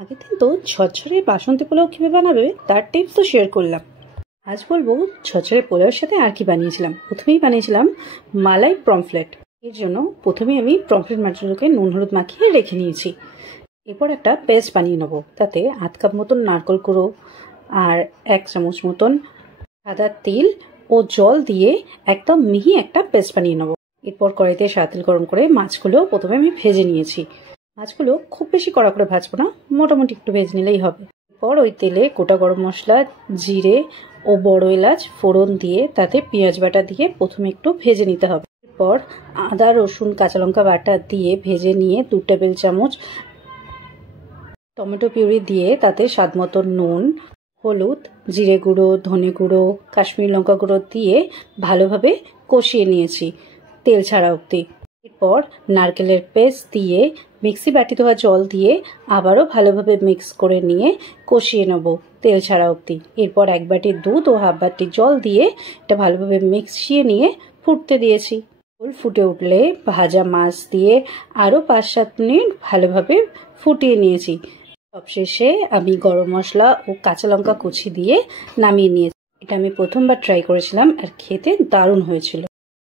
আগের দিন তো ঝরঝরে বাসন্তী পোলাও কিভাবে বানাবে তার টিপস তো শেয়ার করলাম। আজ বলবো ঝরঝরে পোলাওয়ের সাথে আর কি বানিয়েছিলাম। প্রথমেই বানিয়েছিলাম মালাই পমফ্রেট। এর জন্য প্রথমে আমি পমফ্রেট মাছগুলোকে নুন হলুদ মাখিয়ে রেখে নিয়েছি। এরপর একটা পেস্ট বানিয়ে নেবো। তাতে আধ কাপ মতন নারকেল গুঁড়ো আর 1 চামচ মতন সাদা তিল ও জল দিয়ে একদম মিহি একটা পেস্ট বানিয়ে নেবো। এরপর কড়াইতে সাদা তেল গরম করে মাছগুলো প্রথমে আমি ভেজে নিয়েছি। মাছগুলো খুব বেশি কড়া করে ভাজবো না, মোটামুটি একটু ভেজে নিলেই হবে। এরপর ওই তেলে গোটা গরম মশলা, জিরে ও বড় এলাচ ফোড়ন দিয়ে তাতে পেঁয়াজ বাটা দিয়ে প্রথমে একটু ভেজে নিতে হবে। এরপর আদা রসুন কাঁচা লঙ্কা বাটা দিয়ে ভেজে নিয়ে 2 টেবিল চামচ টমেটো পিউরি দিয়ে তাতে স্বাদ মতো নুন, হলুদ, জিরে গুঁড়ো, ধনে গুঁড়ো, কাশ্মীরি লঙ্কা গুঁড়ো দিয়ে ভালোভাবে কষিয়ে নিয়েছি তেল ছাড়া অবধি। এরপর নারকেলের পেস্ট দিয়ে মিক্সি বাটি ধোয়া জল দিয়ে আবারও ভালোভাবে মিক্স করে নিয়ে কষিয়ে নেব তেল ছাড়া অবধি। এরপর 1 বাটি দুধ ও হাফ বাটি জল দিয়ে এটা ভালোভাবে মিক্সিয়ে নিয়ে ফুটতে দিয়েছি। ফুটে উঠলে ভাজা মাছ দিয়ে আরও 5-7 মিনিট ভালোভাবে ফুটিয়ে নিয়েছি। সবশেষে আমি গরম মশলা ও কাঁচা লঙ্কা কুচি দিয়ে নামিয়ে নিয়েছি। এটা আমি প্রথমবার ট্রাই করেছিলাম আর খেতে দারুণ হয়েছিল।